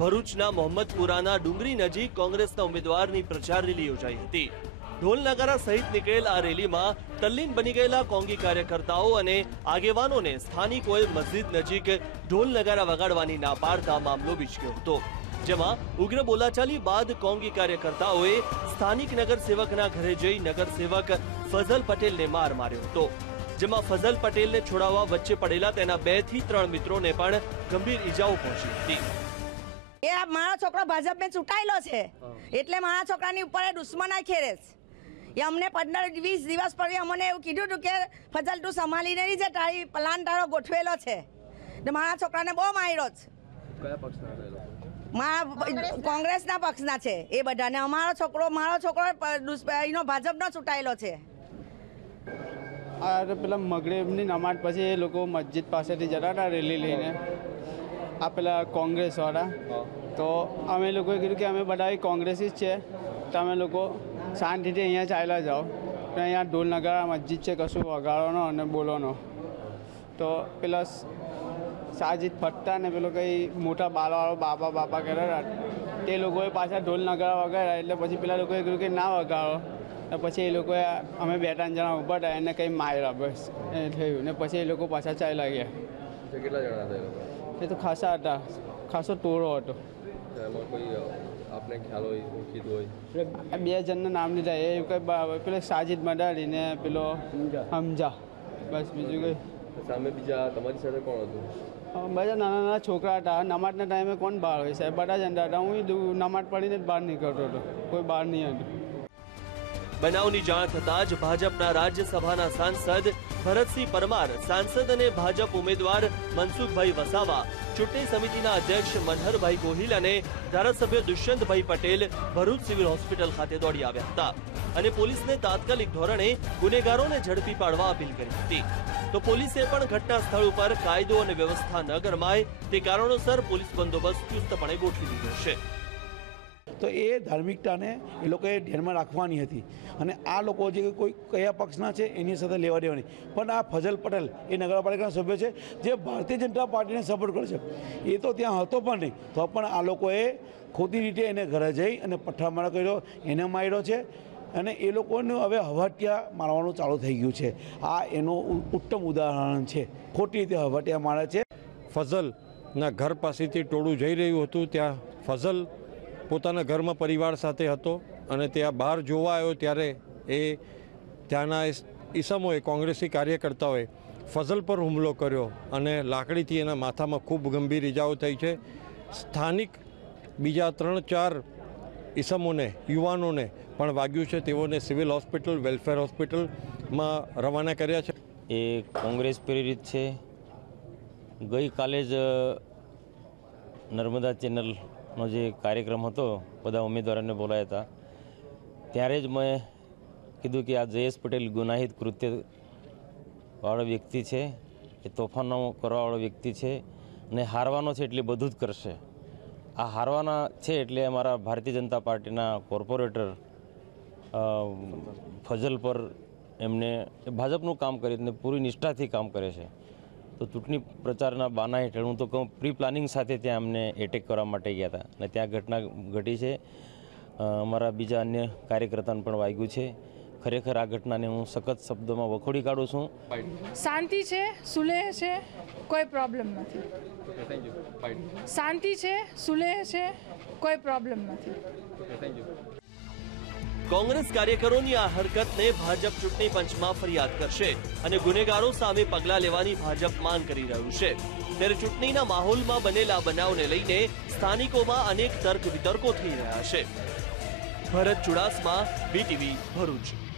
ભરૂચના મોહમ્મદપુરાના ડુંગરી નજીક કોંગ્રેસના ઉમેદવારની પ્રચાર રેલી યોજાઈ હતી. ઢોલ નગારા સહિત નીકળેલ આ રેલીમાં તલ્લીન બની ગયેલા કોંગી કાર્યકર્તાઓ અને આગેવાનોને સ્થાનિકોએ મસ્જિદ નજીક ઢોલ નગારા વગાડવાની ના પાડતા મામલો વિચક્યો હતો, જેમાં ઉગ્ર બોલાચાલી બાદ કોંગી કાર્યકર્તાઓએ સ્થાનિક નગરસેવકના ઘરે જઈ નગરસેવક ફઝલ પટેલને માર માર્યો હતો, જેમાં ફઝલ પટેલને છોડાવવા વચ્ચે પડેલા તેના બેથી ત્રણ મિત્રોને પણ ગંભીર ઈજાઓ પહોંચી હતી. એ મારા છોકરો ભાજપમાં ચૂંટાયેલો છે. એટલે મારા છોકરાની ઉપર એ દુશ્મનાઈ ખેરે એ અમને પંદર વીસ દિવસ પછી અમને એવું કીધું હતું કે ફજલ તું સંભાળીને નહીં જે તારી પ્લાન તારો ગોઠવેલો છે. ને મારા છોકરાને બહુ માર્યો છે. મારા કોંગ્રેસના. પક્ષના છે એ બધાને. અમારો છોકરો મારો છોકરો એનો ભાજપનો ચૂંટાયેલો છે. પેલા મગરેબની નમાજ પછી એ લોકો મસ્જિદ પાસેથી જતા હતા રેલી લઈને. આ પેલા કોંગ્રેસવાળા. તો અમે લોકોએ કીધું કે અમે બધા કોંગ્રેસી જ છે. તમે લોકો શાંતિથી અહીંયા ચાલ્યા જાઓ. તો અહીંયા ઢોલ નગારા મસ્જિદ છે, કશું વગાડવાનો અને બોલવાનો. તો પેલા સાજીદ ફટ્ટા ને પેલો કંઈ મોટા બાલાવાળો બાપા બાપા કરેલા. તે લોકોએ પાછા ઢોલ નગારા વગાડ્યા એટલે પછી પેલા લોકોએ કીધું કે ના વગાડો. પછી એ લોકોએ અમે બે ત્રણ જણા ઊભા હતા એને કંઈ માર્યા બસ. એ થયું. ને પછી એ લોકો પાછા ચાલ્યા ગયા. કેટલા જણા હતા એ તો ખાસા હતા. ખાસો ટોળો હતો. એમાં કોઈ આપને ખ્યાલ હોય કીધું હોય? બે જણના નામ લીધા એ કંઈ પેલો સાજિદ મડારી ને પેલો હમજા. બસ બીજું કંઈ. સામે બીજા તમારી સાથે કોણ હતું? બધા નાના નાના છોકરા હતા. નમાજના ટાઈમે કોણ બહાર હોય? સાહેબ બધા જ હતા. હું દુ- નમાજ પડીને જ બહાર નીકળતો હતો. કોઈ બહાર નહીં હતું બનાવની જાણ થતાં જ ભાજપના રાજ્યસભાના સાંસદ ભરતસિંહ પરમાર, સાંસદ અને ભાજપ ઉમેદવાર મનસુખભાઈ વસાવા, ચૂંટણી સમિતિના અધ્યક્ષ મનહરભાઈ ગોહિલ અને ધારાસભ્ય દુષ્યંતભાઈ પટેલ ભરૂચ સિવિલ હોસ્પિટલ ખાતે દોડી આવ્યા હતા અને પોલીસને તાત્કાલિક ધોરણે ગુનેગારોને ઝડપી પાડવા અપીલ કરી હતી. તો પોલીસે પણ ઘટના સ્થળ ઉપર કાયદો અને વ્યવસ્થા ન ગરમાય તે કારણોસર પોલીસ બંદોબસ્ત ચુસ્તપણે ગોઠવી દીધો છે. તો એ ધાર્મિકતાને એ લોકોએ ધ્યાનમાં રાખવાની હતી. અને આ લોકો જે કોઈ કયા પક્ષના છે, એની સાથે લેવા દેવાની. પણ આ ફજલ પટેલ એ નગરપાલિકાના સભ્ય છે, જે ભારતીય જનતા પાર્ટીને સપોર્ટ કરે છે. એ તો ત્યાં હતો પણ નહીં. તો પણ આ લોકોએ ખોટી રીતે એને ઘરે જઈ અને પઠ્ઠામારો કર્યો, એને માર્યો છે. અને એ લોકોને હવે હવાટિયા મારવાનું ચાલુ થઈ ગયું છે. આ એનું ઉત્તમ ઉદાહરણ છે. ખોટી રીતે હવાટિયા મારે છે. ફઝલના ઘર પાસેથી ટોળું જઈ રહ્યું હતું, ત્યાં ફઝલ પોતાના ઘરમાં પરિવાર સાથે હતો અને ત્યાં બહાર જોવા આવ્યો ત્યારે એ ત્યાંના ઈસમોએ કોંગ્રેસી કાર્યકર્તાઓએ ફઝલ પર હુમલો કર્યો અને લાકડીથી એના માથામાં ખૂબ ગંભીર ઇજાઓ થઈ છે. સ્થાનિક બીજા ત્રણ ચાર ઈસમોને, યુવાનોને પણ વાગ્યું છે તેઓને સિવિલ હોસ્પિટલ, વેલફેર હોસ્પિટલમાં રવાના કર્યા છે. એ કોંગ્રેસ પ્રેરિત છે. ગઈકાલે જ નર્મદા ચેનલનો જે કાર્યક્રમ હતો, બધા ઉમેદવારોને બોલાયા હતા. ત્યારે જ મેં કીધું કે આ જયેશ પટેલ ગુનાહિત કૃત્યવાળો વ્યક્તિ છે, એ તોફાનો કરવાવાળો વ્યક્તિ છે અને હારવાનો છે એટલે બધું જ કરશે. આ હારવાના છે એટલે અમારા ભારતીય જનતા પાર્ટીના કોર્પોરેટર ફજલ પર એમને, ભાજપનું કામ કરીને પૂરી નિષ્ઠાથી કામ કરે છે. તો ચૂંટણી પ્રચારના બાના હેઠળ હું તો કહું પ્રી પ્લાનિંગ સાથે ત્યાં અમને એટેક કરવા માટે ગયા હતા. અને ત્યાં ઘટના ઘટી છે. અમારા બીજા અન્ય કાર્યકર્તાને પણ વાગ્યું છે. ખરેખર આ ઘટનાને હું સખત શબ્દોમાં વખોડી કાઢું છું. શાંતિ છે? સુલેહ છે? કોઈ પ્રોબ્લેમ નથી. શાંતિ છે? સુલેહ છે? કોઈ પ્રોબ્લેમ નથી. ઓકે થેન્ક યુ કોંગ્રેસ કાર્યકરોની આ હરકતને ભાજપ ચૂંટણી પંચમાં ફરિયાદ કરશે અને ગુનેગારો સામે પગલાં લેવાની ભાજપ માંગ કરી રહ્યું છે. ત્યારે ચૂંટણીના માહોલમાં બનેલા બનાવને લઈને સ્થાનિકોમાં અનેક તર્ક વિતર્કો થઈ રહ્યા છે. ભરત ચુડાસમા બીટીવી ભરૂચ.